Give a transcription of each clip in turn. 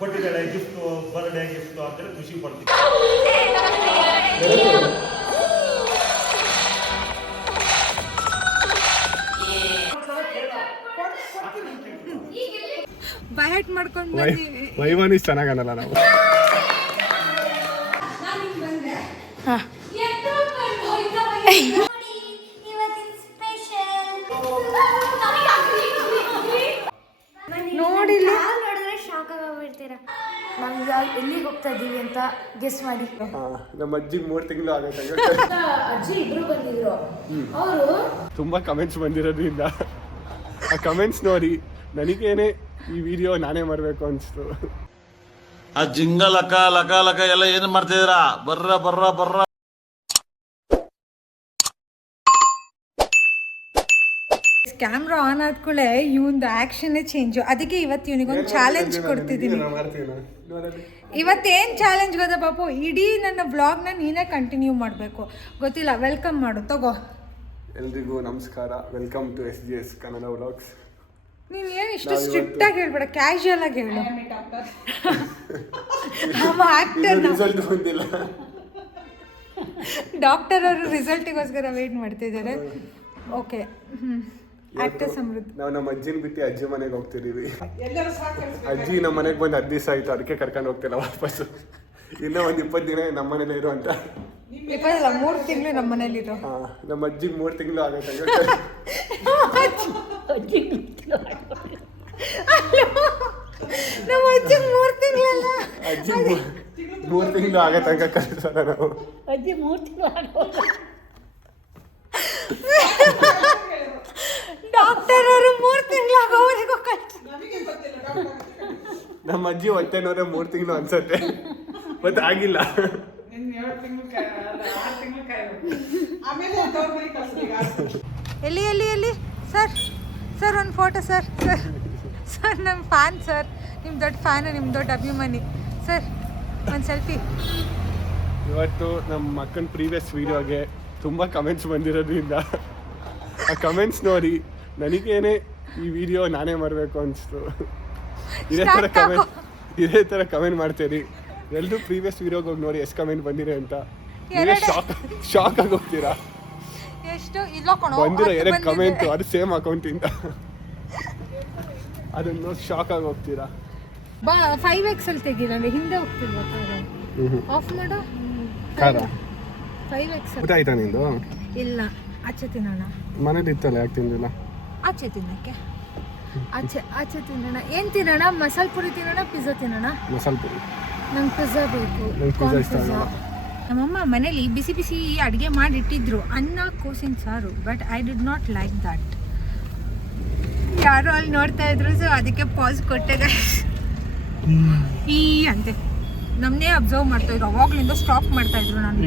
ಕೊಟ್ಟಿದ್ದಾಳೆ gift, birthday gift ಅಂತೇಳಿ ಖುಷಿ ಪಡ್ತೀವಿ. ಬೈಹಟ್ ಮಾಡ್ಕೊಂಡು ವೈವಾನಿ ಚೆನ್ನಾಗಲ್ಲ ನಾವು. ನೋಡಿಲ್ಲ ಶಾಕ್ ಆಗೋಗ್ಬಿಡ್ತೀರಾ. ನಾವು ಎಲ್ಲಿಗೆ ಹೋಗ್ತಾ ಇದ್ದೀವಿ ಅಂತ ಗೆಸ್ ಮಾಡಿ. ನಮ್ಮ ಅಜ್ಜಿ 3 ತಿಂಗಳು ಆಗತ್ತೆ. ಅಜ್ಜಿ ಇಬ್ರು ಬಂದಿದ್ರು. ಅವರು ತುಂಬಾ ಕಮೆಂಟ್ಸ್ ಬಂದಿರೋದ್ರಿಂದ ಆ ಕಮೆಂಟ್ಸ್ ನೋಡಿ ನನಗೇನೆ ಈ ವಿಡಿಯೋ ನಾನೇ ಮಾಡಬೇಕು ಅನಿಸ್ತು. ಆ ಜಿಂಗ ಲಕ ಲಕ ಲಕ ಎಲ್ಲ ಏನು ಮಾಡ್ತಿದ್ದೀರಾ? ಬರ್ರ ಬರ್ರ ಬರ್ರ. ಕ್ಯಾಮ್ರಾ ಆನ್ ಆದ್ಕೂಳೆ ಇವಂದು ಆಕ್ಷನ್ ಚೇಂಜ್. ಅದಕ್ಕೆ ಇವತ್ತು ಇವನಿಗೊಂದು ಚಾಲೆಂಜ್ ಕೊಡ್ತಿದ್ದೀನಿ. ಇವತ್ತೇನು ಚಾಲೆಂಜ್ ಗೊತ್ತಾ ಪಾಪು? ಇಡೀ ನನ್ನ ವ್ಲಾಗ್ನ ನೀನೇ ಕಂಟಿನ್ಯೂ ಮಾಡಬೇಕು. ಗೊತ್ತಿಲ್ಲ, ವೆಲ್ಕಮ್ ಮಾಡು ತಗೋ. ಎಲ್ರಿಗೂ ನಮಸ್ಕಾರ, welcome to SGS Kannada vlogs. ನೀನು ಏನು ಇಷ್ಟು ಸ್ಟ್ರಿಕ್ಟ್ ಆಗಿ ಹೇಳ್ಬೇಡ, ಕ್ಯಾಶುಯಲ್ ಆಗಿ ಹೇಳು. ನಮ್ಮ ಆಕ್ಟರ್ ರಿಸಲ್ಟ್ ಬಂದಿಲ್ಲ. ಡಾಕ್ಟರ್ ಅವರು ರಿಸಲ್ಟಿಗೋಸ್ಕರ ವೇಟ್ ಮಾಡ್ತಿದ್ದಾರೆ. ಓಕೆ, ಆಕ್ಟರ್ ಸಮೃದ್ಧ. ನಾವು ನಮ್ಮ ಅಜ್ಜಿನ ಬಿಟ್ಟು ಅಜ್ಜಿ ಮನೆಗೆ ಹೋಗ್ತಿದೀವಿ. ಅಜ್ಜಿ ನಮ್ಮ ಮನೆಗೆ ಬಂದು 10 ದಿವಸ ಆಯ್ತು, ಅದಕ್ಕೆ ಕರ್ಕೊಂಡು ಹೋಗ್ತಿಲ್ಲ ವಾಪಸ್ಸು. ಇನ್ನೂ ಒಂದು 20 ದಿನ ನಮ್ಮ ಮನೇಲಿ ಇರು ಅಂತ. 3 ತಿಂಗಳು ನಮ್ಮ ಮನೇಲಿರೋ. ನಮ್ಮ ಅಜ್ಜಿಗೆ 3 ತಿಂಗಳು ಆಗತ್ತೆ. ನಮ್ಮ ಅಜ್ಜಿಗೆ 3 ತಿಂಗಳಲ್ಲ, ಅಜ್ಜಿ 3 ತಿಂಗಳು ಆಗತ್ತೆ ಅಂತ ಕಳಿಸೋಣ ನಾವು. ಅಜ್ಜಿ 3 ತಿಂಗಳು ಡಾಕ್ಟರ್ ಅವರು 3 ತಿಂಗಳಾಗೋವರೆಗೂ ನಮ್ಮ ಅಜ್ಜಿ ಹೊಟ್ಟೆನೋರೆ 3 ತಿಂಗಳು ಅನ್ಸತ್ತೆ, ಮತ್ತೆ ಆಗಿಲ್ಲ. ಎಲ್ಲಿ ಎಲ್ಲಿ ಎಲ್ಲಿ ಸರ್? ಸರ್ ಒಂದು ಫೋಟೋ ಸರ್. ಸರ್ ಸರ್ ನಮ್ಮ ಫ್ಯಾನ್ ಸರ್, ನಿಮ್ಮ ದೊಡ್ಡ ಫ್ಯಾನು, ನಿಮ್ಮ ದೊಡ್ಡ ಅಭಿಮಾನಿ ಸರ್. ಒಂದು ಸೆಲ್ಫಿ. ಇವತ್ತು ನಮ್ಮ ಅಕ್ಕನ ಪ್ರೀವಿಯಸ್ ವಿಡಿಯೋಗೆ ತುಂಬ ಕಮೆಂಟ್ಸ್ ಬಂದಿರೋದ್ರಿಂದ ಆ ಕಮೆಂಟ್ಸ್ ನೋಡಿ ನನಗೇನೆ ಈ ವಿಡಿಯೋ ನಾನೇ ಮಾಡಬೇಕು ಅನಿಸ್ತು. ಇದೇ ಥರ ಕಮೆಂಟ್ ಮಾಡ್ತೀರಿ ಎಲ್ಲರೂ. ಪ್ರೀವಿಯಸ್ ವಿಡಿಯೋಗೆ ಹೋಗಿ ನೋಡಿ ಎಷ್ಟು ಕಮೆಂಟ್ ಬಂದಿದೆ ಅಂತ. ಶಾಕ್ ಆಗಿ ಹೋಗ್ತೀರಾ. ಎಷ್ಟು ಇಲ್ಲ ಬಂದಿರೋ 2 ಕಮೆಂಟ್, ಅದು ಸೇಮ್ ಅಕೌಂಟಿಂದ. ಅದನ್ನು ನೋಡಿ ಶಾಕ್ ಆಗಿ ಹೋಗ್ತೀರಾ. 5X ಅಲ್ಲಿ ತೆಗಿಲ್ಲ, ಹಿಂದೆ ಹೋಗ್ತಿಲ್ವಾ ಆಫ್ ಮಾಡು. 5X ಊಟ ಆಯ್ತಾ ನಿಂದು? ಇಲ್ಲ, ಆಚೆ ತಿನ್ನೋಣ. ಮನೇಲಿ ಇತ್ತಲ್ಲ, ಯಾಕೆ ತಿಂದಿಲ್ಲ? ಆಚೆ ತಿನ್ನಕ್ಕೆ. ಆಚೆ ತಿನ್ನೋಣ. ಏನು ತಿನ್ನೋಣ? ಮಸಾಲೆ ಪುರಿ ತಿನ್ನೋಣ, ಪಿಜ್ಜಾ ತಿನ್ನೋಣ? ಮಸಾಲೆ ಪುರಿ. ನಂಗೆ ಪಿಜ್ಜಾ ಬೇಕು. ಪಿಜ್ಜಾ ಇಷ್ಟ. ನಮ್ಮಮ್ಮ ಮನೇಲಿ ಬಿಸಿ ಬಿಸಿ ಅಡುಗೆ ಮಾಡಿಟ್ಟಿದ್ರು, ಅನ್ನ ಕೋಸಿನ ಸಾರು. But I did not like that. ಯಾರೋ ಅಲ್ಲಿ ನೋಡ್ತಾ ಇದ್ರು, ಸೊ ಅದಕ್ಕೆ ಪಾಸ್ ಕೊಟ್ಟೆ. ಈ ಅಂತೆ ನಮ್ಮನ್ನೇ ಅಬ್ಸರ್ವ್ ಮಾಡ್ತಾ ಇದ್ರು, ಅವಾಗ್ಲಿಂದ ಸ್ಟಾಪ್ ಮಾಡ್ತಾ ಇದ್ರು. ನಾನು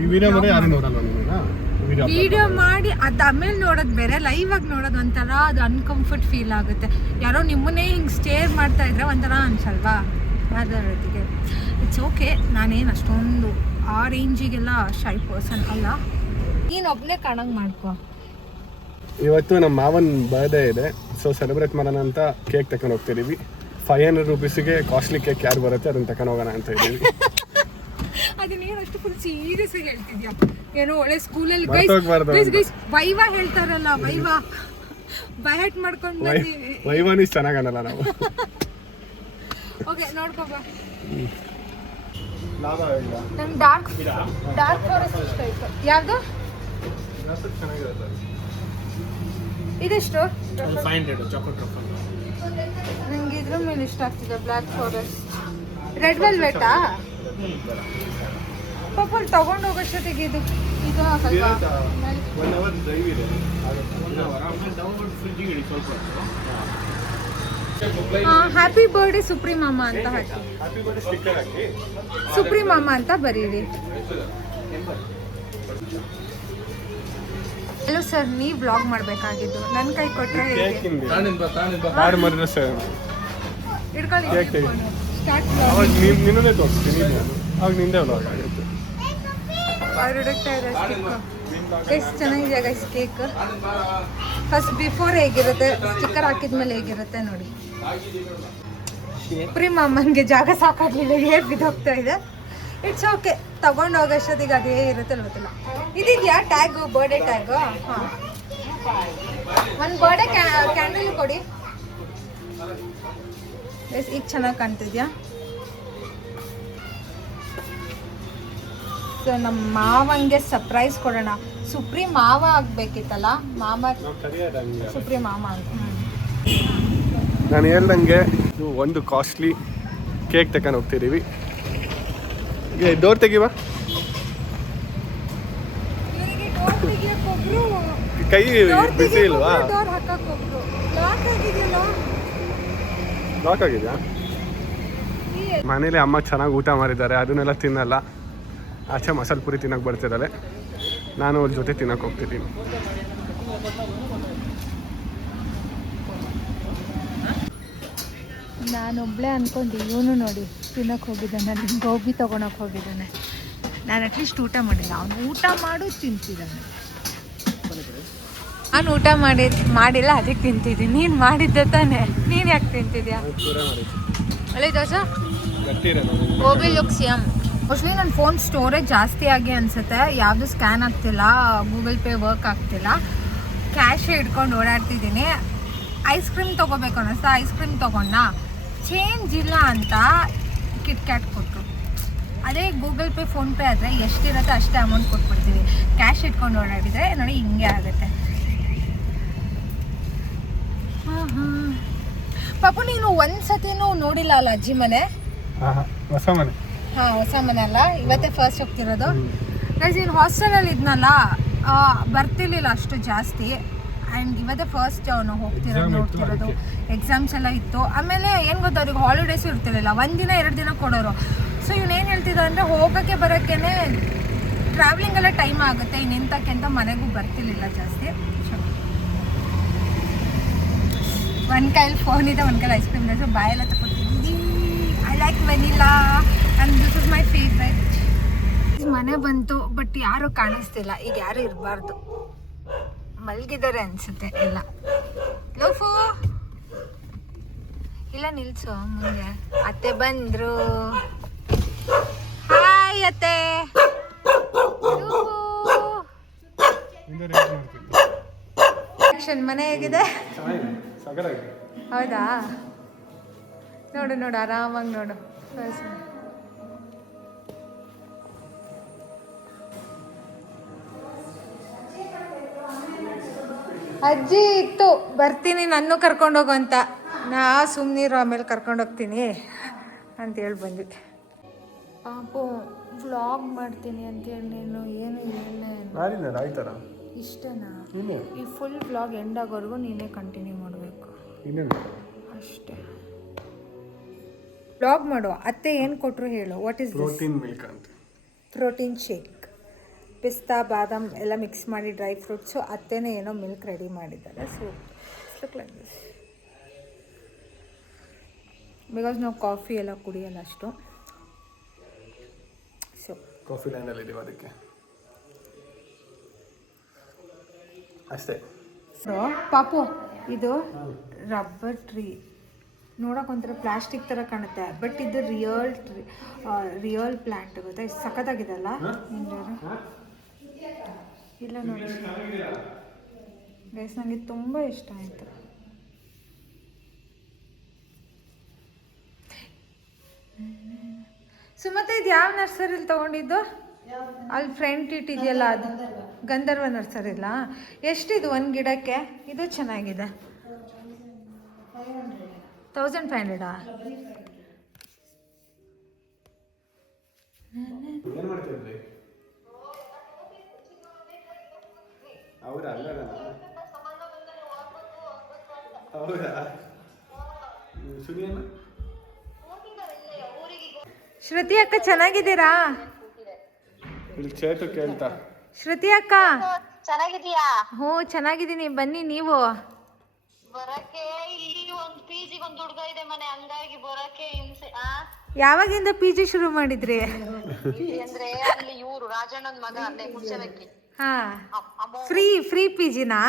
ವಿಡಿಯೋ ಮಾಡಿ ಅದಾದ್ಮೇಲೆ ನೋಡೋದು ಬೇರೆ, ಲೈವ್ ಆಗಿ ನೋಡೋದು ಒಂಥರ ಅದು ಅನ್ಕಂಫರ್ಟ್ ಫೀಲ್ ಆಗುತ್ತೆ. ಯಾರೋ ನಿಮ್ಮನ್ನೇ ಹಿಂಗೆ ಸ್ಟೇರ್ ಮಾಡ್ತಾ ಇದ್ರೆ ಒಂಥರ ಅನ್ಸಲ್ವಾ? ಅದರೊತ್ತಿಗೆ ಇಟ್ಸ್ ಓಕೆ. ನಾನೇನು ಅಷ್ಟೊಂದು ಆ ರೇಂಜಿಗೆಲ್ಲ ಶೈ ಪರ್ಸನ್ ಅಲ್ಲ. ನೀನು ಒಬ್ಬನೇ ಕಾಣಂಗೆ ಮಾಡ್ಕೊ. ಇವತ್ತು ನಮ್ಮ ಮಾವನ ಬರ್ಡೇ ಇದೆ, ಸೊ ಸೆಲೆಬ್ರೇಟ್ ಮಾಡೋಣ ಅಂತ ಕೇಕ್ ತಗೊಂಡು ಹೋಗ್ತಿದ್ದೀವಿ. 500 ರೂಪೀಸಿಗೆ ಕಾಸ್ಟ್ಲಿ ಕೇಕ್ ಯಾರು ಬರುತ್ತೆ ಅದನ್ನು ತಗೊಂಡು ಹೋಗೋಣ ಅಂತ ಇದ್ದೀವಿ. ಅದನ್ನೇನು ಅಷ್ಟು ಫುಲ್ ಸೀರಿಯಸ್ ಆಗಿ ಹೇಳ್ತಿದ್ಯಾ? ಏನೋ ಒಳ್ಳೆ ಸ್ಕೂಲಲ್ಲಿ ಗೈಸ್ ವೈವಾ ಹೇಳ್ತಾರಲ್ಲ, ವೈವಾ ಬೈಹಟ್ ಮಾಡ್ಕೊಂಡು ಬನ್ನಿ. ವೈವಾನಿ ಚೆನ್ನಾಗಲ್ಲ ನಾವು. ಓಕೆ ನೋಡ್ಕೋಬಾ. ನಂಗೆ ಡಾರ್ಕ್ ಫಾರೆಸ್ಟ್ ಇಷ್ಟ ಆಯ್ತು. ಯಾವುದು? ಇದೆಷ್ಟು? 500 ಚಾಕ್ಲೇಟ್ ಟ್ರಫಲ್. ನಂಗೆ ಇದ್ರ ಮೇಲೆ ಇಷ್ಟ ಆಗ್ತಿದೆ, ಬ್ಲ್ಯಾಕ್ ಫಾರೆಸ್ಟ್. ರೆಡ್ ವೆಲ್ವೆಟಾ? ಪಾಪ ಅಲ್ಲಿ ತಗೊಂಡು ಹೋಗೋಷ್ಟೊತ್ತಿಗೆ ಇದು ಹಾಕಲ್ವಾ? 1 ಅವರ್ ಡ್ರೈವ್ ಇದೆ. ಹ್ಯಾಪಿ ಬರ್ಡೇ ಸುಪ್ರೀಂ ಮಾಮ ಅಂತ ಹಾಕಿ, ಸುಪ್ರೀಂ ಮಾಮ ಅಂತ ಬರೀರಿ. ಹಲೋ ಸರ್, ನೀವು ಬ್ಲಾಗ್ ಮಾಡಬೇಕಾಗಿದ್ದು, ನನ್ನ ಕೈ ಕೊಟ್ಟರೆ ಇಟ್ಕೊಳ್ಳಿ. ನಿನ್ನೇ ತೋರಿಸ್ತೀನಿ, ಅವಾಗ ನಿಂದೆ ವ್ಲಾಗ್ ಆಗುತ್ತೆ. ಅವ್ರು ಹುಡುಕ್ತಾ ಇದ್ದಾರೆ ಸ್ಟಿಕ್. ಎಷ್ಟು ಚೆನ್ನಾಗಿದೆ ಗೈಸ್ ಕೇಕ್. ಫಸ್ಟ್ ಬಿಫೋರ್ ಹೇಗಿರುತ್ತೆ, ಸ್ಟಿಕ್ಕರ್ ಹಾಕಿದ್ಮೇಲೆ ಹೇಗಿರುತ್ತೆ ನೋಡಿ. ಪ್ರೀ ಮಾಮನ್ಗೆ ಜಾಗ ಸಾಕಾಗ್ಲಿಲ್ಲ, ಏರ್ ಬಿದ್ದೋಗ್ತಾ ಇದೆ. ಇಟ್ಸ್ ಓಕೆ, ತಗೊಂಡು ಹೋಗೋಷ್ಟೊತ್ತಿಗೆ ಅದೇ ಇರುತ್ತಲ್ಲ ಗೊತ್ತಿಲ್ಲ. ಇದಿದೆಯಾ ಟ್ಯಾಗು, ಬರ್ಡೇ ಟ್ಯಾಗು? ಹಾಂ, ಒಂದು ಬರ್ಡೇ ಕ್ಯಾಂಡಲ್ ಕೊಡಿ. ಎಸ್, ಈಗ ಚೆನ್ನಾಗಿ ಕಾಣ್ತಿದ್ಯಾ? ಸೊ ನಮ್ಮ ಮಾವಂಗೆ ಸರ್ಪ್ರೈಸ್ ಕೊಡೋಣ. ಸುಪ್ರೀಂ ಮಾವ ಆಗಬೇಕಿತ್ತಲ್ಲ, ಮಾಮ ಸುಪ್ರೀಂ ಮಾಮ ಅಂತ. ನಾನು ಹೇಳ್ದಂಗೆ ಒಂದು ಕಾಸ್ಟ್ಲಿ ಕೇಕ್ ತಗೊಂಡು ಹೋಗ್ತಿದ್ದೀವಿ. ಡೋರ್ ತೆಗಿವ, ಕೈ ಬಿಸಿ ಇಲ್ವಾ? ಲಾಕ್ ಆಗಿದೆಯಾ? ಮನೇಲಿ ಅಮ್ಮ ಚೆನ್ನಾಗಿ ಊಟ ಮಾಡಿದ್ದಾರೆ, ಅದನ್ನೆಲ್ಲ ತಿನ್ನಲ್ಲ. ಆಚೆ ಮಸಾಲೆ ಪುರಿ ತಿನ್ನೋಕೆ ಬರ್ತಿದ್ದಾಳೆ, ನಾನು ಅವ್ರ ಜೊತೆ ತಿನ್ನೋಕೆ ಹೋಗ್ತಿದ್ದೀನಿ. ನಾನೊಬ್ಳೆ ಅನ್ಕೊಂಡು ಇವನು ನೋಡಿ ತಿನ್ನೋಕೆ ಹೋಗಿದ್ದಾನೆ, ಅಲ್ಲಿ ಗೋಬಿ ತೊಗೊಳಕ್ಕೆ ಹೋಗಿದ್ದಾನೆ. ನಾನು ಅಟ್ಲೀಸ್ಟ್ ಊಟ ಮಾಡಿಲ್ಲ, ಅವನು ಊಟ ಮಾಡು ತಿಂತಿದ್ದಾನೆ. ನಾನು ಊಟ ಮಾಡಿಲ್ಲ, ಅದಕ್ಕೆ ತಿಂತಿದ್ದೀನಿ. ನೀನು ಮಾಡಿದ್ದೆ ತಾನೆ, ನೀನು ಯಾಕೆ ತಿಂತಿದ್ಯಾ? ಒಳ್ಳೆ dosa gobi looks yum. Mostly ನನ್ನ ಫೋನ್ ಸ್ಟೋರೇಜ್ ಜಾಸ್ತಿ ಆಗಿ ಅನಿಸುತ್ತೆ, ಯಾವುದು ಸ್ಕ್ಯಾನ್ ಆಗ್ತಿಲ್ಲ, ಗೂಗಲ್ ಪೇ ವರ್ಕ್ ಆಗ್ತಿಲ್ಲ. ಕ್ಯಾಶ್ ಹಿಡ್ಕೊಂಡು ಓಡಾಡ್ತಿದ್ದೀನಿ. ಐಸ್ ಕ್ರೀಮ್ ತೊಗೋಬೇಕು ಅನ್ನಿಸ್ತಾ, ಐಸ್ ಕ್ರೀಮ್ ತೊಗೊಂಡ, ಚೇಂಜ್ ಇಲ್ಲ ಅಂತ ಕಿಟ್ ಕ್ಯಾಟ್ ಕೊಟ್ಟರು. ಅದೇ ಗೂಗಲ್ ಪೇ, ಫೋನ್ಪೇ ಆದರೆ ಎಷ್ಟಿರುತ್ತೆ ಅಷ್ಟೇ ಅಮೌಂಟ್ ಕೊಟ್ಬಿಡ್ತೀವಿ. ಕ್ಯಾಶ್ ಇಟ್ಕೊಂಡು ಓಡಾಡಿದರೆ ನೋಡಿ ಹಿಂಗೆ ಆಗುತ್ತೆ. ಪಾಪು, ನೀನು ಒಂದು ಸತಿನೂ ನೋಡಿಲ್ಲ ಅಲ್ಲ ಅಜ್ಜಿ ಮನೆ? ಹೊಸ ಮನೆ. ಹಾಂ, ಹೊಸ ಮನೆ ಅಲ್ಲ, ಇವತ್ತೇ ಫಸ್ಟ್ ಹೋಗ್ತಿರೋದು. ಗೈಸ್, ನೀನು ಹಾಸ್ಟೆಲಲ್ಲಿ ಇದ್ನಲ್ಲ, ಬರ್ತಿರ್ಲಿಲ್ಲ ಅಷ್ಟು ಜಾಸ್ತಿ. ಆ್ಯಂಡ್ ಇವತ್ತೇ ಫಸ್ಟ್ ಅವನು ನೋಡ್ತಿರೋದು. ಎಕ್ಸಾಮ್ಸ್ ಎಲ್ಲ ಇತ್ತು. ಆಮೇಲೆ ಏನು ಗೊತ್ತಾ, ಅವ್ರಿಗೆ ಹಾಲಿಡೇಸು ಇರ್ತಿರಲಿಲ್ಲ, 1 ದಿನ 2 ದಿನ ಕೊಡೋರು. ಸೊ ಇವನೇನು ಹೇಳ್ತಿದ್ದ ಅಂದರೆ ಹೋಗೋಕ್ಕೆ ಬರೋಕ್ಕೇ ಟ್ರಾವೆಲಿಂಗೆಲ್ಲ ಟೈಮ್ ಆಗುತ್ತೆ, ಇನ್ನೆಂತಕ್ಕೆ ಅಂತ ಮನೆಗೂ ಬರ್ತಿರ್ಲಿಲ್ಲ ಜಾಸ್ತಿ. ಒಂದು ಕೈಲಿ ಫೋನ್ ಇದೆ, ಒಂದು ಕೈಲಿ ಐಸ್ ಕ್ರೀಮ್ ಇದೆ. ಸೊ ಬಾಯೆಲ್ಲ ತಗೊಳ್ತೀನಿ. I like vanilla and this is my favourite. ಮನೆ ಬಂತು, ಬಟ್ ಯಾರೂ ಕಾಣಿಸ್ತಿಲ್ಲ. ಈಗ ಯಾರೂ ಇರಬಾರ್ದು, ಮಲಗಿದ್ದಾರೆ ಅನಿಸುತ್ತೆ ಎಲ್ಲ. ಲೋಫು ಇಲ್ಲ, ನಿಲ್ಸು ಮುಂದೆ. ಅತ್ತೆ ಬಂದರು. ಹಾಯ್ ಅತ್ತೆ. ಮನೆ ಹೇಗಿದೆ? ಹೌದಾ? ನೋಡು ನೋಡು, ಆರಾಮಾಗಿ ನೋಡು. ಅಜ್ಜಿ ಇತ್ತು, ಬರ್ತೀನಿ ನನ್ನ ಕರ್ಕೊಂಡೋಗು ಅಂತ. ನಾ ಸುಮ್ಮನಿರು, ಆಮೇಲೆ ಕರ್ಕೊಂಡೋಗ್ತೀನಿ ಅಂತ ಹೇಳಿ ಬಂದಿದ್ದೆ. ಪಾಪು ವ್ಲಾಗ್ ಮಾಡ್ತೀನಿ ಅಂತೇಳಿ ನೀನು ಏನು ಹೇಳ ಇಷ್ಟನಾ? ಈ ಫುಲ್ ವ್ಲಾಗ್ ಎಂಡ್ ಆಗೋವರೆಗೂ ನೀನೇ ಕಂಟಿನ್ಯೂ ಮಾಡಬೇಕು ಅಷ್ಟೇ. ವ್ಲಾಗ್ ಮಾಡು. ಅತ್ತೆ ಏನು ಕೊಟ್ಟರು ಹೇಳು. ವಾಟ್ ಇಸ್ ಪ್ರೋಟೀನ್ ಮಿಲ್ಕ್ ಅಂತ, ಪ್ರೋಟೀನ್ ಶೇಕ್, ಪಿಸ್ತಾ ಬಾದಾಮ್ ಎಲ್ಲ ಮಿಕ್ಸ್ ಮಾಡಿ, ಡ್ರೈ ಫ್ರೂಟ್ಸು. ಅತ್ತೆನೇ ಏನೋ ಮಿಲ್ಕ್ ರೆಡಿ ಮಾಡಿದ್ದಾರೆ. So look like this. Because ನಾವು ಕಾಫಿ ಎಲ್ಲ ಕುಡಿಯಲ್ಲ ಅಷ್ಟು. ಸೊ ಕಾಫಿ ಲ್ಯಾಂಡಲ್ಲಿ ಇದೀವಿ, ಅದಕ್ಕೆ ಅಷ್ಟೇ. ಸೊ ಪಾಪು, ಇದು ರಬ್ಬರ್ ಟ್ರೀ ನೋಡೋಕೆ ಒಂಥರ ಪ್ಲಾಸ್ಟಿಕ್ ಥರ ಕಾಣುತ್ತೆ, ಬಟ್ ಇದು ರಿಯಲ್ ಪ್ಲ್ಯಾಂಟ್. ಗೊತ್ತಾ, ಎಷ್ಟು ಸಖತ್ತಾಗಿದೆಲ್ಲ. ಇಲ್ಲ ನೋಡಿ ಗೈಸ್, ನನಗೆ ತುಂಬ ಇಷ್ಟ ಆಯಿತು. ಸುಮತ್ತೆ, ಇದು ಯಾವ ನರ್ಸರಿಲಿ ತೊಗೊಂಡಿದ್ದು? ಅಲ್ಲಿ ಫ್ರೆಂಡ್ ಇಟ್ಟಿದೆಯಲ್ಲ, ಅದು ಗಂಧರ್ವ ನರ್ಸರಿಲ್ಲ? ಎಷ್ಟಿದು ಒಂದು ಗಿಡಕ್ಕೆ? ಇದು ಚೆನ್ನಾಗಿದೆ. 1500 ಶ್ರುತಿ ಅಕ್ಕ ಚೆನ್ನಾಗಿದ್ದೀರಾ? ಚೇತು ಕೇಳ್ತಾ. ಶ್ರುತಿ ಅಕ್ಕ ಚೆನ್ನಾಗಿದೀಯಾ? ಹ್ಞೂ ಚೆನ್ನಾಗಿದ್ದೀನಿ, ಬನ್ನಿ ನೀವು. ಬರಕ್ಕೆ ಇಲ್ಲಿ ಒಂದು ಪಿಜಿ ಒಂದು ಹುಡುಗ ಇದೆ ಮನೆ, ಹಂಗಾಗಿ ಬರಕ್ಕೆ ಹಿಂಸೆ. ಯಾವಾಗಿಂದ ಪಿ ಜಿ ಶುರು ಮಾಡಿದ್ರಿ? ಅಂದ್ರೆ ಅಲ್ಲಿ ಇವ್ರು ರಾಜಣ್ಣನ ಮಗ ಅಲ್ಲೇ ಮುಚ್ಚಬೇಕಿ. ಹಾ, ಫ್ರೀ ಪಿ ಜಿನಾ?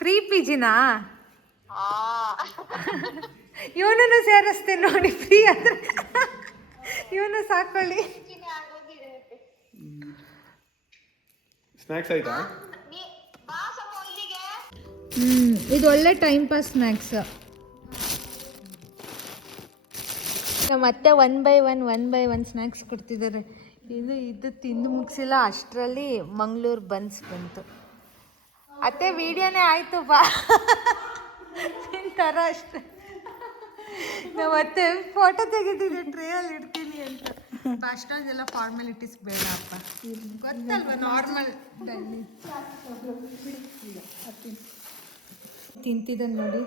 ಫ್ರೀ ಪಿ ಜಿನಾ? ಇವನನ್ನು ಸೇರಿಸ್ತೇನೆ ನೋಡಿ, ಫ್ರೀ ಅಂದರೆ ಇವನು ಸಾಕೊಳ್ಳಿ. ಸ್ನ್ಯಾಕ್ಸ್ ಆಯ್ತಾ? ಇದು ಒಳ್ಳೆ ಟೈಮ್ ಪಾಸ್ ಸ್ನ್ಯಾಕ್ಸ್. ಮತ್ತೆ ಒನ್ ಬೈ ಒನ್ ಸ್ನ್ಯಾಕ್ಸ್ ಕೊಡ್ತಿದ್ದಾರೆ. ಇದು ತಿಂದು ಮುಗಿಸಿಲ್ಲ ಅಷ್ಟರಲ್ಲಿ ಮಂಗಳೂರು ಬನ್ಸ್ ಬಂತು. ಅತ್ತೆ ವಿಡಿಯೋನೇ ಆಯಿತು ಬಾ ತಿಂತಾರ ಅಷ್ಟೆ. ನಾವು ಮತ್ತೆ ಫೋಟೋ ತೆಗೆದಿದ್ದೆ ಟ್ರೇಯಲ್ಲಿ ಇಡ್ತೀನಿ ಅಂತ. ಅಷ್ಟೊಂದೆಲ್ಲ ಫಾರ್ಮಾಲಿಟೀಸ್ ಬೇಡ ಅಪ್ಪ, ಗೊತ್ತಲ್ವ ನಾರ್ಮಲ್ ತಿಂತಿದ್ದ ನೋಡಿ.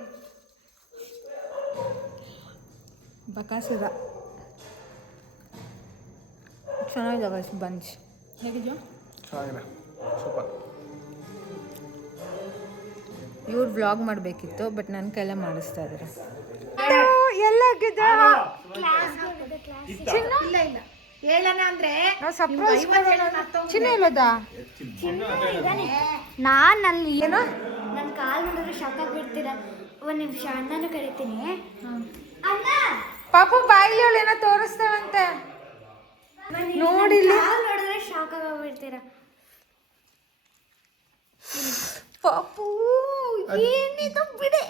ಬಕಾಸುರ ಚೆನ್ನಾಗಿದ್ದಾವೆ ಬನ್ಸ್. ಹೇಗಿದೆಯೋ ಚೆನ್ನಾಗಿದೆ, ಸೂಪರ್. ಇವ್ರು ವ್ಲಾಗ್ ಮಾಡಬೇಕಿತ್ತು, ಬಟ್ ನನ್ನ ಕೈಲೇ ಮಾಡಿಸ್ತಾ ಇದ್ದಾರೆ. ಎಲ್ಲಾಗಿದೆ ಚಿನ್ನ ಇಲ್ಲದ ನಾನಲ್ಲಿ ಏನೋ ನನ್ನ ಕಾಲು ನೋಡಿದ್ರೆ ಶಾಕ್ ಆಗ್ಬಿಡ್ತೀರಾ. ಒಂದು ನಿಮಿಷ ಅಣ್ಣನೂ ಕರಿತೀನಿ. ಅಣ್ಣ ಪಾಪು ಬಾಯಿಲಿ ಅವಳು ಏನೋ ತೋರಿಸ್ತಾಳಂತೆ ನೋಡಿಲ್ಲ. ಕಾಲು ನೋಡಿದ್ರೆ ಶಾಕ್ ಆಗ್ಬಿಡ್ತೀರಾ. ಪಾಪು ಏನಿದು ಬಿಡೆ.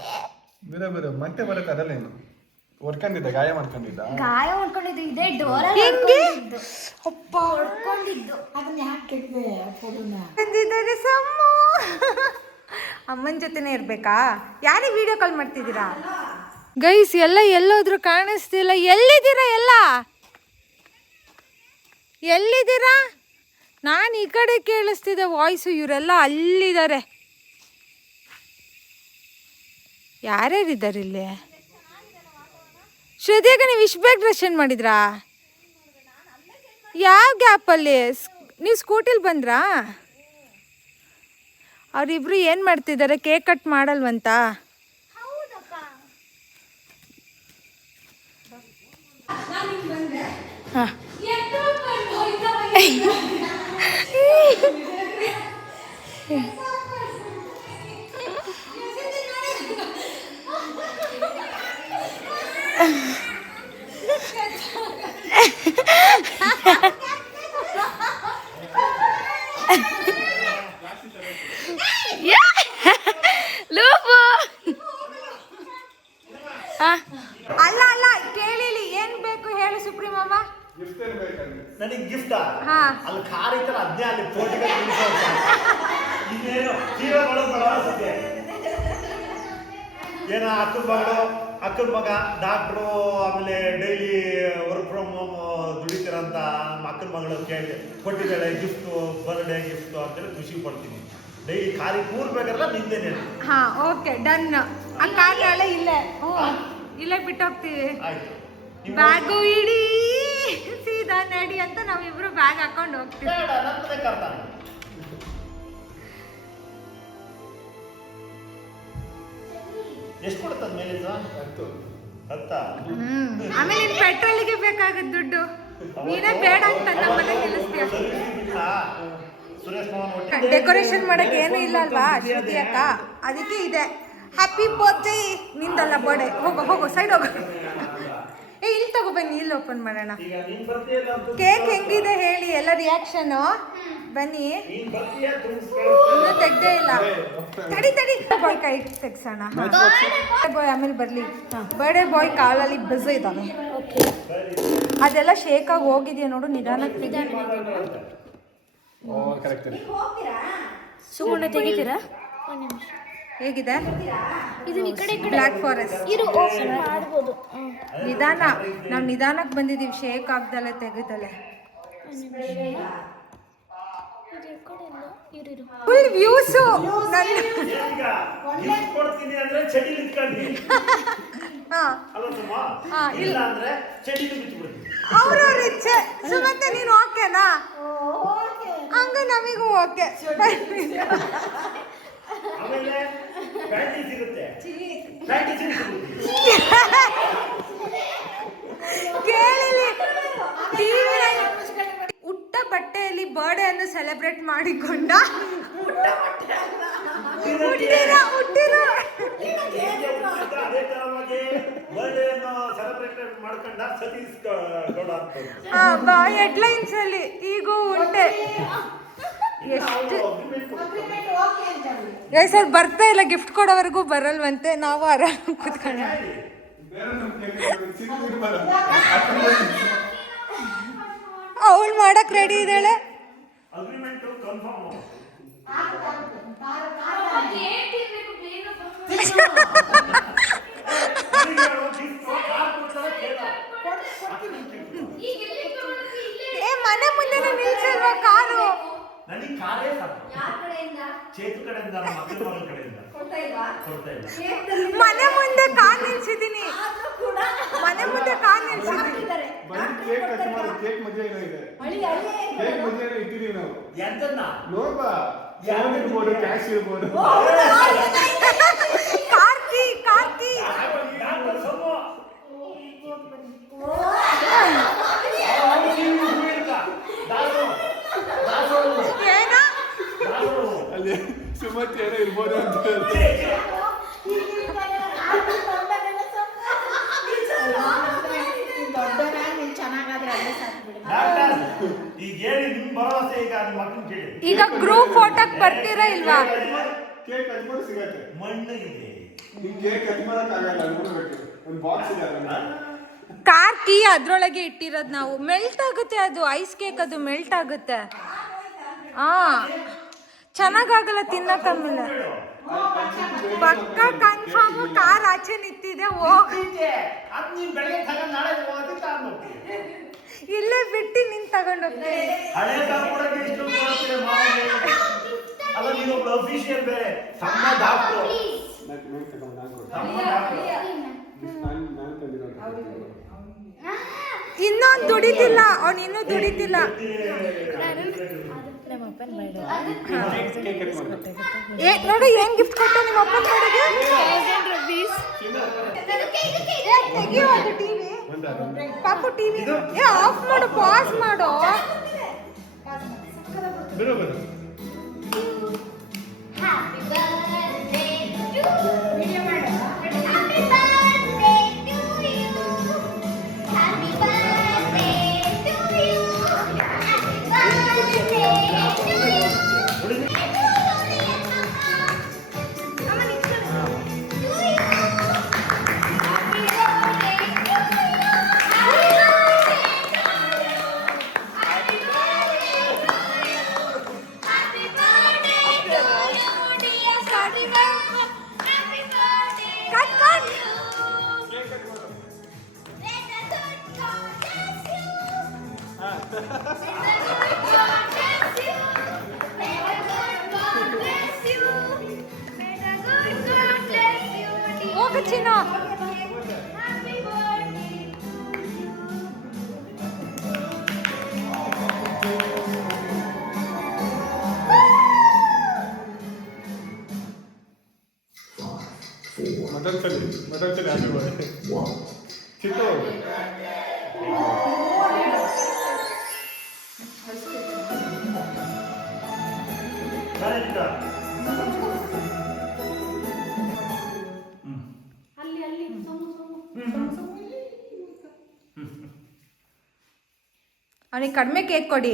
ಬೇರೆ ಮತ್ತೆ ಬರಕ್ಕೆ ಅದಲ್ಲ ಏನು ಹೊಡ್ಕೊಂಡಿದ್ದ, ಗಾಯ ಮಾಡ್ಕೊಂಡಿದ್ದ. ಗಾಯ ಮಾಡ್ಕೊಂಡಿದ್ದು ಇದೇ ಡೋರ ಅಪ್ಪ ಹೊಡ್ಕೊಂಡಿದ್ದು. ಅದನ್ನ ಯಾಕೆ ಬಂದಿದ್ದಾರೆ ಸಮ್ಮು. ಅಮ್ಮನ ಜೊತೆನೇ ಇರ್ಬೇಕಾ? ಯಾರಿಗೆ ವಿಡಿಯೋ ಕಾಲ್ ಮಾಡ್ತಿದ್ದೀರಾ ಗೈಸ್? ಎಲ್ಲೋದ್ರು ಕಾಣಿಸ್ತಿಲ್ಲ. ಎಲ್ಲಿದ್ದೀರಾ? ಎಲ್ಲಿದ್ದೀರಾ? ನಾನು ಈ ಕಡೆ ಕೇಳಿಸ್ತಿದ್ದೆ ವಾಯ್ಸು, ಇವರೆಲ್ಲ ಅಲ್ಲಿದ್ದಾರೆ. ಯಾರ್ಯಾರಿದ್ದಾರೆ ಇಲ್ಲಿ? ಶ್ರುತಿಯಾಗ ನೀವು ಇಷ್ಟು ಬೇಗ ಡ್ರೆಸ್ ಚೇಂಜ್ ಮಾಡಿದ್ರಾ? ಯಾವ ಗ್ಯಾಪಲ್ಲಿ? ನೀವು ಸ್ಕೂಟಿಲಿ ಬಂದ್ರಾ? ಅವರಿಬ್ರು ಏನು ಮಾಡ್ತಿದ್ದಾರೆ? ಕೇಕ್ ಕಟ್ ಮಾಡಲ್ವಂತ? ಹಾಂ ಅಲ್ಲ ಅಲ್ಲ ಕೇಳಿಲಿ, ಏನ್ ಬೇಕು ಹೇಳು ಸುಪ್ರೀಂ ಅಮ್ಮ. ನನಗೆ ಗಿಫ್ಟ್ ಹಾ ಅಲ್ಲಿ ಕಾರ್ ಐತಲ್ಲ ಅದ್ನೇ ಅಲ್ಲಿ ಫೋಟೋಗೆ ಇನ್ನೇನು ಜೀವಗಳು ಬಡವಸತೆ ಏನೋ ಅಕ್ಕನ ಮಗ ಡಾಕ್ಟ್ರು, ಆಮೇಲೆ ಡೈಲಿ ವರ್ಕ್ ಫ್ರಮ್ ಹೋಮ್ ದುಡಿತೀರಂತ ನಮ್ಮ ಅಕ್ಕನ ಮಗಳು ಕೇಳಿ ಕೊಟ್ಟಿದ್ದಾಳೆ ಗಿಫ್ಟು, ಬರ್ಡೇ ಗಿಫ್ಟು ಅಂತೇಳಿ ಖುಷಿ ಪಡ್ತೀನಿ. ಡೈಲಿ ಕಾರಿಗೆ ಕೂರ್ಬೇಕಾದ್ರೆ ನಿಂದೇನೆ. ಹಾ ಓಕೆ ಡನ್. ಆ ಕಾರ್ ನಾಳೆ ಇಲ್ಲೇ ಇಲ್ಲೇ ಬಿಟ್ಟು ಹೋಗ್ತೀವಿ. ಆಯ್ತು, ಬ್ಯಾಗು ಇಡೀ ಸೀದಾ ನಡಿ ಅಂತ ನಾವಿಬ್ರು ಬ್ಯಾಗ್ ಹಾಕೊಂಡು ಹೋಗ್ತೀವಿ. ನನ್ನದೇ ಕರ್ತಾನೆ. ಎಷ್ಟು ಕೊಡ್ತದ ಮೇಲೆ? 10. ಆಮೇಲೆ ಇನ್ ಪೆಟ್ರೋಲಿಗೆ ಬೇಕಾಗದ್ ದುಡ್ಡು. ನೀನೇ ಬೇಡ ಅಂತ ನಮ್ಮ ಮನೆ ನಿಲ್ಲಿಸ್ತೀಯ. ಸುರೇಶ್ ಮೋಹನ್ ಒಟ್ಟಿಗೆ ಡೆಕೋರೇಷನ್ ಮಾಡಕ್ ಏನು ಇಲ್ಲ ಅಲ್ವಾ ಶ್ರುತಿ ಅಕ್ಕ? ಅದಕ್ಕೆ ಇದೆ. Happy birthday. ನಿಂದಲ್ಲ ಬರ್ಡೇ. ಹೋಗು ಸೈಡ್ ಹೋಗು. ಇಲ್ಲಿ ತಗೋ ಬನ್ನಿ, ಇಲ್ಲಿ ಓಪನ್ ಮಾಡೋಣ. ಕೇಕ್ ಹೆಂಗಿದೆ ಹೇಳಿ ಎಲ್ಲ ರಿಯಾಕ್ಷನ್. ಬನ್ನಿ, ಇನ್ನೂ ತೆಗ್ದೇ ಇಲ್ಲ. ತಡಿ ಬಾಯ್ ಕೈ ತೆಗ್ಸೋಣ. ಬಾಯ್ ಆಮೇಲೆ ಬರ್ಲಿ. ಬರ್ಡೇ ಬಾಯ್ ಕಾಲಲ್ಲಿ ಬಿಸಿ ಇದ್ದಾವೆ. ಅದೆಲ್ಲ ಶೇಕ್ ಆಗಿ ಹೋಗಿದೆಯಾ ನೋಡು. ನಿಧಾನಕ್ಕೆ ಸುಮ್ಮನೆ ತೆಗಿತೀರಾ? ಹೇಗಿದೆ? ಇದನ್ನ ಈ ಕಡೆ ಬ್ಲ್ಯಾಕ್ ಫಾರೆಸ್ಟ್. ಇದು ಓಪನ್ ಮಾಡ್ಬೋದು. ನಿಧಾನ, ನಾವು ನಿಧಾನಕ್ಕೆ ಬಂದಿದ್ದೀವಿ, ಶೇಕ್ ಆಗ್ದಲೆ ತೆಗೆದಲೆ. Full views. ಗಿಫ್ಟ್ ಕೊಡ್ತೀನಿ ಅಂದ್ರೆ ಚಡಿ ನಿಂತ್ಕೊಂಡಿ ಅಲ್ಲ ಸುಮ್ಮ, ಇಲ್ಲ ಅಂದ್ರೆ ಚಡಿ ಬಿಟ್ಬಿಡ್ತೀನಿ. ಅವ್ರವ್ರ ಇಚ್ಛೆ. ಸುಮಂತ ನೀನು ಓಕೆನಾ? ಹಂಗ ನಮಿಗೂ ಓಕೆ. ಆಮೇಲೆ ಬ್ಯಾಟ್ರಿ ಸಿಗುತ್ತೆ, ಬ್ಯಾಟ್ರಿ ಸಿಗುತ್ತೆ. ಕೇಳಿಲಿ, ಉಟ್ಟ ಬಟ್ಟೆಯಲ್ಲಿ ಬರ್ಡೇ ಅನ್ನು ಸೆಲೆಬ್ರೇಟ್ ಮಾಡಿಕೊಂಡ ಹುಟ್ಟಿರೋ ಅದೇ ತರವಾಗಿ ಬರ್ಡೇಯನ್ನು ಸೆಲೆಬ್ರೇಟ್ ಮಾಡ್ಕೊಂಡ ಸತೀಶ್ ಗೌಡ ಅಂತ ಹೆಡ್ಲೈನ್ಸ್ ಅಲ್ಲಿ ಈಗೂ ಉಂಟೆ ಎಷ್ಟು ಸರ್ ಬರ್ತಾ ಇಲ್ಲ, ಗಿಫ್ಟ್ ಕೊಡೋವರೆಗೂ ಬರಲ್ವಂತೆ, ನಾವು ಆರಾಮ್ ಕೂತ್ಕೊಂಡ. ಅವಳು ಮಾಡಕ್ ರೆಡಿ ಇದ್ದಾಳೆ. Agreement confirm. ಮನೆ ಮುಂದೆ ನಿಲ್ಸಿಲ್ವಾ ಕಾರು? ನನಗೆ ಕಾರೇ ಸಾಕು. ಚೇತು ಕಡೆಯಿಂದ, ನಮ್ಮ ಮಕ್ಕಳ ಮಗಳ ಕಡೆಯಿಂದ ಕೊಡ್ತಾ ಇಲ್ಲ. ಮನೆ ಮುಂದೆ ಕಾರ್ ನಿಲ್ಸಿದೀನಿ, ಮನೆ ಮುಂದೆ ಕಾರ್ ನಿಲ್ಸಿದೀನಿ. ಕೇಕ್ ಕಟ್ ಮಾಡಿ, ಕೇಕ್ ಮಧ್ಯೆ ಏನೋ ಇದೆ, ಕೇಕ್ ಮಧ್ಯೆ ಏನೋ ಇಟ್ಟಿದೀವಿ ನಾವು. ಎಂತನ್ನ ನೋಡ್ಬಾ, ಫೋನ್ ಇರ್ಬೋದು, ಕ್ಯಾಶ್ ಇರ್ಬೋದು. ಕಾರ್ತಿ ಏನ ಅಲ್ಲಿ ಸುಮತಿ ಏನೋ ಇರ್ಬೋದು ಅಂತ. ಈಗ ಹೇಳಿ ನಿಮ್ ಭರವಸೆ. ಈಗ ನಿಮ್ಮ ಮಕ್ಕಳು ಕೇಳಿ, ಈಗ ಗ್ರೂಪ್ ಫೋಟೋಕ್ ಬರ್ತೀರಾ ಇಲ್ವಾ? ಕೇಕ್ ಕಟ್ ಮಾಡಿ ಸಿಗತ್ತೆ. ಮಣ್ಣು ಇದೆ, ನಿಮ್ ಕೇಕ್ ಕಟ್ ಮಾಡಕ್ ಆಗಲ್ಲ, ನೋಡ್ಬೇಕು. ಒಂದು ಬಾಕ್ಸ್ ಇದೆ ಅದನ್ನ. ಕಾರ್ ಕೀ ಅದ್ರೊಳಗೆ ಇಟ್ಟಿರೋದು ನಾವು. ಮೆಲ್ಟ್ ಆಗುತ್ತೆ ಅದು, ಐಸ್ ಕೇಕ್ ಅದು ಮೆಲ್ಟ್ ಆಗುತ್ತೆ. ಚೆನ್ನಾಗಲ್ಲ ತಿನ್ನಕ್ಕಾಗಲ್ಲ. ಪಕ್ಕ ಕನ್ಫರ್ಮ್ ಕಾರ್ ಆಚೆ ನಿಂತಿದೆ. ಅದ್ ನೀನ್ ಬೆಳಗ್ಗೆ ತಗೊಂಡ್ ನಾಳೆ ಹೋಗೋದಕ್ಕೆ ತಗೊಂಡ್ಬರ್ತೀನಿ. ಇಲ್ಲೇ ಬಿಟ್ಟು ನಿನ್ ತಗೊಂಡೋಗ್ತೀನಿ. ಹಳೆ ಕಾರ್ ಕೊಡಕ್ಕೆ ಇಷ್ಟೊಂದು ಮಾಡ್ತೀಯ ಮಾವನೇ? ಅಲ್ಲ, ನೀನೊಬ್ಳು ಅಫಿಷಿಯಲ್ ಬೇರೆ, ಸಣ್ಣ ಡಾಕ್ಟ್ರು. ಇನ್ನೊಂದು ದುಡಿತಿಲ್ಲ ಅವ್ನು, ಇನ್ನೂ ದುಡಿತಿಲ್ಲ. ನೋಡು ಏನ್ ಗಿಫ್ಟ್ ಕೊಟ್ಟೆ ನಿಮ್ಮ ಅಪ್ಪನ ಕಡೆಗೆ. ತೆಗಿಯೋ ಅದು ಟಿವಿ, ಪಾಪು ಟಿವಿ ಆಫ್ ಮಾಡು, ಪಾಸ್ ಮಾಡು. ಹೋಗು ಚಿನ್ನ. ಮತ್ತೊಂದ್ಸಲಿ ಆಗಿ ಬರುತ್ತೆ ಚಿಕ್ಕ. ಅವನಿಗೆ ಕಡಿಮೆ ಕೇಕ್ ಕೊಡಿ.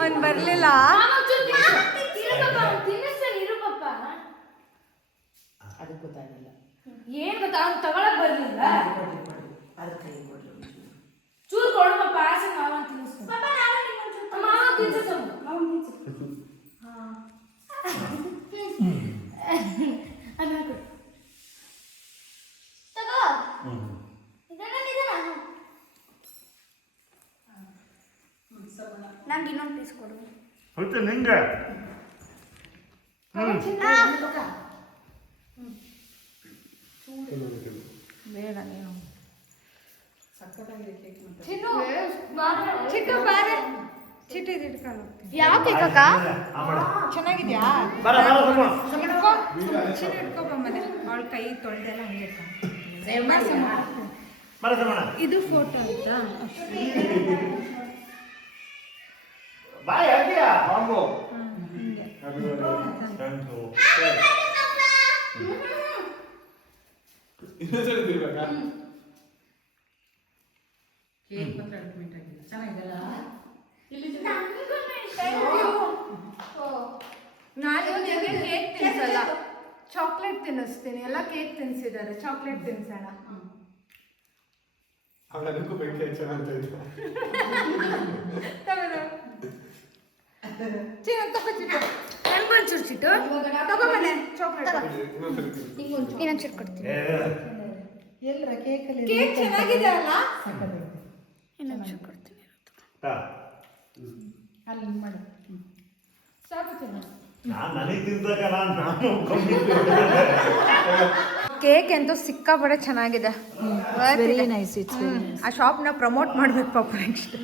ಅವ್ನು ಬರ್ಲಿಲ್ಲ. ಏನ್ ಗೊತ್ತಾ, ಅವ್ನು ತಗೊಳಕ್ ಬರ್ಲಿಲ್ಲ. ಚೂರು ಕೊಡಪ್ಪ, ಆಸೆ ಮಾವ ತಿನ್ನಿಸ್ತಾನೆ. ಮಾವ ತಿನ್ಸು. ನಂಗೆ ಇನ್ನೊಂದು ಪೀಸ್ ಕೊಡು. ಹೊಯ್ತು ನಿಂಗೆ. ಬೇಡ ನೀನು. ಚಿಟ್ಟು ಬಾರೆ, ಚಿಟ್ಟು ಇದು ಇಟ್ಕೊಂಡು ಹೋಗ್ತೀನಿ. ಯಾವ ಕೇಕ್ ಅಕ್ಕ? ಚೆನ್ನಾಗಿದ್ಯಾ? ಇಟ್ಕೋ, ಚಿನ್ನು ಇಟ್ಕೊಬ ಮನೆ. ಅವಳ ಕೈ ತೊಳೆದೆಲ್ಲ ಹಂಗೆ ಇಟ್ಕೊಂಡು. ಇದು ಫೋಟೋ ಆಯ್ತಾ? ಬಾಯ್ ಹಾಕಿಯಾ? ಬಾಂಬು. Thank you. ಇನ್ನೊಂದ್ಸರಿ ತಿರ್ಬೇಕಾ? ನಾನು ನಿಮಗೆ ಕೇಕ್ ತಿನ್ಸಲ್ಲ, ಚಾಕ್ಲೇಟ್ ತಿನ್ನಿಸ್ತೀನಿ. ಎಲ್ಲ ಕೇಕ್ ತಿನ್ಸಿದ್ದಾರೆ, ಚಾಕ್ಲೇಟ್ ತಿನ್ಸೋಣ. ಅವಳು ಅದಕ್ಕೂ ಬೆಂಕಿ ಹಚ್ಚೋಣ ಅಂತ ಇದ್ದ. ಇನ್ನೊಂಚೂರು ಕೊಡ್ತೀನಿ. ಕೇಕ್ ಚೆನ್ನಾಗಿದೆ ಅಲ್ಲ? ಇನ್ನೊಂಚೂರು ಕೊಡ್ತೀನಿ. ಸಾಕು ತಿನ್ನು. ನನಗೆ ತಿಂದಾಗ ನಾನು ಕೇಕ್ ಅಂತೂ ಸಿಕ್ಕಾಪಟ್ಟೆ ಚೆನ್ನಾಗಿದೆ. ಆ ಶಾಪ್ನ ಪ್ರಮೋಟ್ ಮಾಡ್ಬೇಕು ಪಾಪ ನೆಕ್ಸ್ಟ್.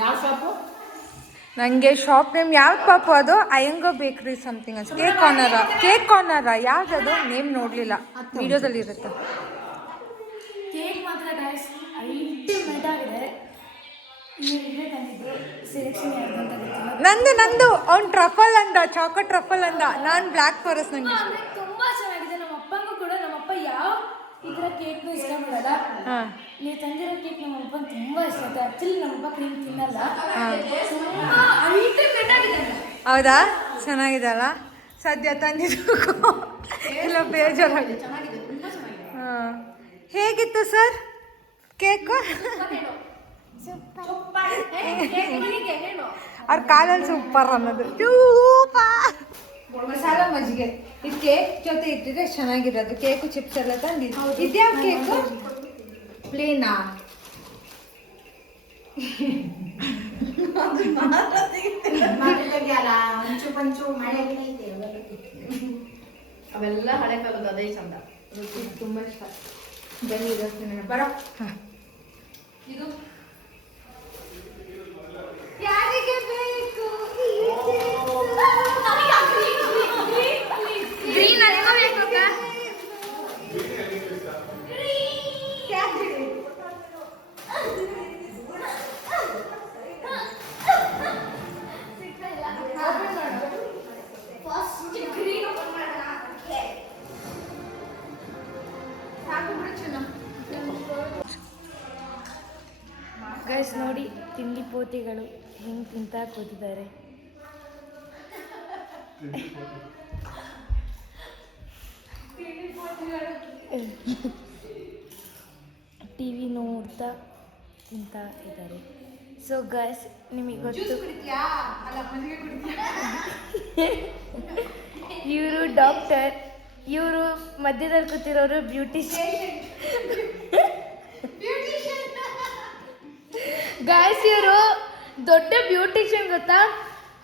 ಯಾವ ಶಾಪು? ನನಗೆ ಶಾಪ್ ನೇಮ್ ಯಾವ್ದು ಪಾಪು? ಅದು ಅಯ್ಯಂಗೋ ಬೇಕ್ರಿ ಸಮಥಿಂಗ್ ಅನ್ಸ್. ಕೇಕ್ ಕಾರ್ನರ ಯಾವ್ದದು? ನೇಮ್ ನೋಡಲಿಲ್ಲ, ವಿಡಿಯೋದಲ್ಲಿ ಇರುತ್ತೆ. ಕೇಕ್ ಮಾತ್ರ ಗೈಸ್ ಅಲ್ಟಿಮೇಟ್ ಆಗಿದೆ. ಇಲ್ಲೇ ತಂದಿದ್ದು ಸೆಲೆಕ್ಷನ್ ಯಾರ್ದು ಅಂತ ಗೊತ್ತಿಲ್ಲ. ನಂದು ಅವ್ನು ಟ್ರಫಲ್ ಅಂದ, ಚಾಕೋಟ್ ಟ್ರಫಲ್ ಅಂದ. ನಾನು ಬ್ಲ್ಯಾಕ್ ಫಾರೆಸ್ಟ್ ನಂಗೆ ಇಷ್ಟ. ಅಂದ್ರೆ ತುಂಬಾ ಚೆನ್ನಾಗಿದೆ. ನಮ್ಮ ಅಪ್ಪಂಗೂ ಕೂಡ, ನಮ್ಮಪ್ಪ ಯಾವ ಈ ಥರ ಕೇಕ್ನು ಇಷ್ಟ ಮಾಡಲ್ಲ. ನೀವು ತಂದಿರೋ ಕೇಕ್ ನಮ್ಮ ಅಪ್ಪ ತುಂಬಾ ಇಷ್ಟ ಆಯ್ತು. ಆಕ್ಚುಲಿ ನಮ್ಮಪ್ಪ ಕ್ರೀಮ್ ತಿನ್ನಲ್ಲ. ತುಂಬಾ ಅಲ್ಟಿಮೇಟ್ ಆಗಿದೆ. ಹೌದಾ? ಚೆನ್ನಾಗಿದೆ ಅಲ್ಲ? ಸದ್ಯ ತಂದಿದ್ದು ಎಲ್ಲ ಬೇಜಾರಾಗಿ. ಹಾಂ, ಹೇಗಿತ್ತು ಸರ್ ಕೇಕು? ಅವ್ರ ಕಾಲಲ್ಲಿ ಸೂಪರ್ ಅನ್ನೋದು. ಮಸಾಲ ಮಜ್ಜಿಗೆ ಇದು ಕೇಕ್ ಜೊತೆ ಇಟ್ಟಿದ್ರೆ ಚೆನ್ನಾಗಿರೋದು. ಕೇಕು ಚಿಪ್ಸ್ ಎಲ್ಲ ತಂದಿದ್ದು. ಇದ್ಯಾವ ಕೇಕು? ಪ್ಲೇನಾ? ಅವೆಲ್ಲ ಹಳೆ ಕಾಲದ ಅದೇ ಚಂದ. ತುಂಬಾ ಇಷ್ಟ. ಬನ್ನಿ ಬರ. ಇದು ಯಾರಿಗೆ ಬೇಕು? ಗ್ರೀನ್ ಅನ್ಕೋಬೇಕು ಅಕ್ಕ. ಗೈಸ್ ನೋಡಿ, ತಿಂಡಿ ಪೋತಿಗಳು ಹೆಂಗೆ ತಿಂತಾ ಕೂತಿದ್ದಾರೆ. ಟಿವಿ ನೋಡ್ತಾ ತಿಂತಾ ಇದ್ದಾರೆ. ಸೊ ಗೈಸ್, ನಿಮಗೆ ಗೊತ್ತು ಇವರು ಡಾಕ್ಟರ್, ಇವರು ಮಧ್ಯದಲ್ಲಿ ಕೂತಿರೋರು ಬ್ಯೂಟಿಷಿಯನ್. ಗಾಯ್ಸ್, ಇವರು ದೊಡ್ಡ ಬ್ಯೂಟಿಷಿಯನ್ ಗೊತ್ತಾ.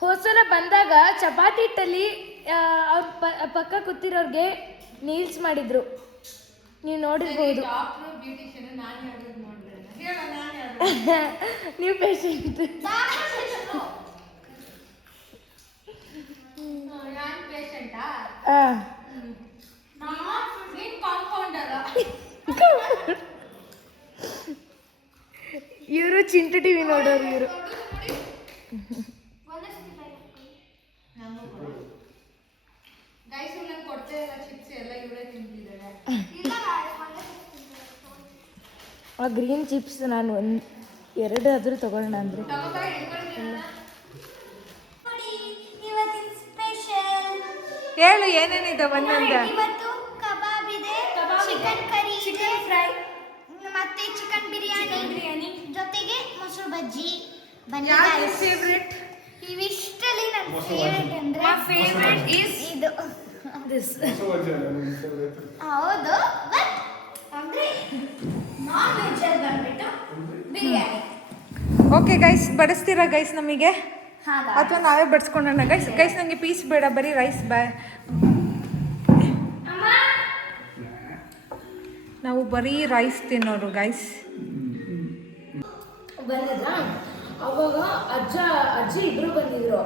ಹೋಸಲ ಬಂದಾಗ ಚಪಾತಿ ಹಿಟ್ಟಲ್ಲಿ ಅವ್ರ ಪಕ್ಕ ಕೂತಿರೋರ್ಗೆ ನೀಲ್ಸ್ ಮಾಡಿದ್ರು, ನೀವು ನೋಡಿರ್ಬೋದು. ನೀವು ಪೇಷಂಟ್. ಇವರು ಚಿಂಟು ಟಿವಿ ನೋಡೋರು ಇವರು. ಆ ಗ್ರೀನ್ ಚಿಪ್ಸ್ ನಾನು ಎರಡು ಆದರೂ ತಗೊಳ್ಳೋಣ ಅಂದರೆ ಹೇಳು ಏನೇನಿದೆ ಒಂದೊಂದು. ಇವತ್ತು ಕಬಾಬ್ ಇದೆ, ಚಿಕನ್ ಕರಿ, ಚಿಕನ್ ಫ್ರೈ, ಮತ್ತೆ ಚಿಕನ್ ಬಿರಿಯಾನಿ ಜೊತೆಗೆ ಮೊಸರು ಬಜ್ಜಿ. ಫೇವ್ರೆಟ್ ಇವಿಷ್ಟಲ್ಲಿ ನನ್ನ ಫೇವ್ರೆಟ್ ಅಂದ್ರೆ ಫೇವ್ರೆಟ್ ಇಸ್ ಇದು. ಹೌದು, ಬಟ್ ಅಂದ್ರೆ ನಾನ್ ವೆಜ್ ಅಲ್ಲಿ ಬಂದ್ಬಿಟ್ಟು ಬಿರಿಯಾನಿ. ಓಕೆ ಗೈಸ್, ಬಡಿಸ್ತೀರಾ ಗೈಸ್ ನಮಗೆ ಹಾಗ ಅಥವಾ ನಾವೇ ಬಡಿಸ್ಕೊಂಡೋಣ ಗೈಸ್? ಗೈಸ್ ನನಗೆ ಪೀಸ್ ಬೇಡ, ಬರೀ ರೈಸ್ ನಾವು ಬರೀ ರೈಸ್ ತಿನ್ನೋರು ಗೈಸ್. ಬಂದಿದ್ರ ಅವಾಗ ಅಜ್ಜಿ ಇಬ್ರು ಬಂದಿದ್ರು.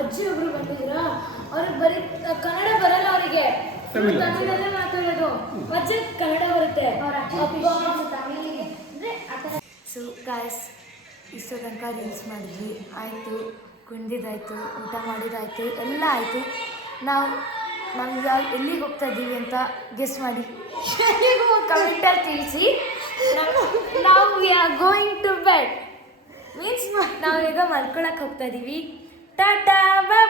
ಅಜ್ಜಿ ಒಬ್ರು ಬಂದಿದ್ರ, ಅವ್ರಿಗೆ ಬರೀ ಕನ್ನಡ ಬರಲ್ಲ, ಅವರಿಗೆ ತಮಿಳಲ್ಲೇ ಮಾತಾಡೋದು. ಅಜ್ಜಿ ಕನ್ನಡ ಬರುತ್ತೆ. ಸೊ ಗಾಯ್ಸ್, ಇಷ್ಟೋ ತನಕ ರೀಲ್ಸ್ ಮಾಡಿದ್ವಿ, ಆಯಿತು, ಕುಂದಿದ್ದಾಯಿತು, ಊಟ ಮಾಡಿದ್ದಾಯಿತು, ಎಲ್ಲ ಆಯಿತು. ನಾವು ಎಲ್ಲಿಗೆ ಹೋಗ್ತಾ ಇದ್ದೀವಿ ಅಂತ ಗೆಸ್ ಮಾಡಿ ಕಮೆಂಟಲ್ಲಿ ತಿಳಿಸಿ. ನಾವು we are going to bed means ನಾವೀಗ ಮಲ್ಕೊಳಕ್ಕೆ ಹೋಗ್ತಾ ಇದ್ದೀವಿ. ಟಾಟಾ ಬಾಯ್.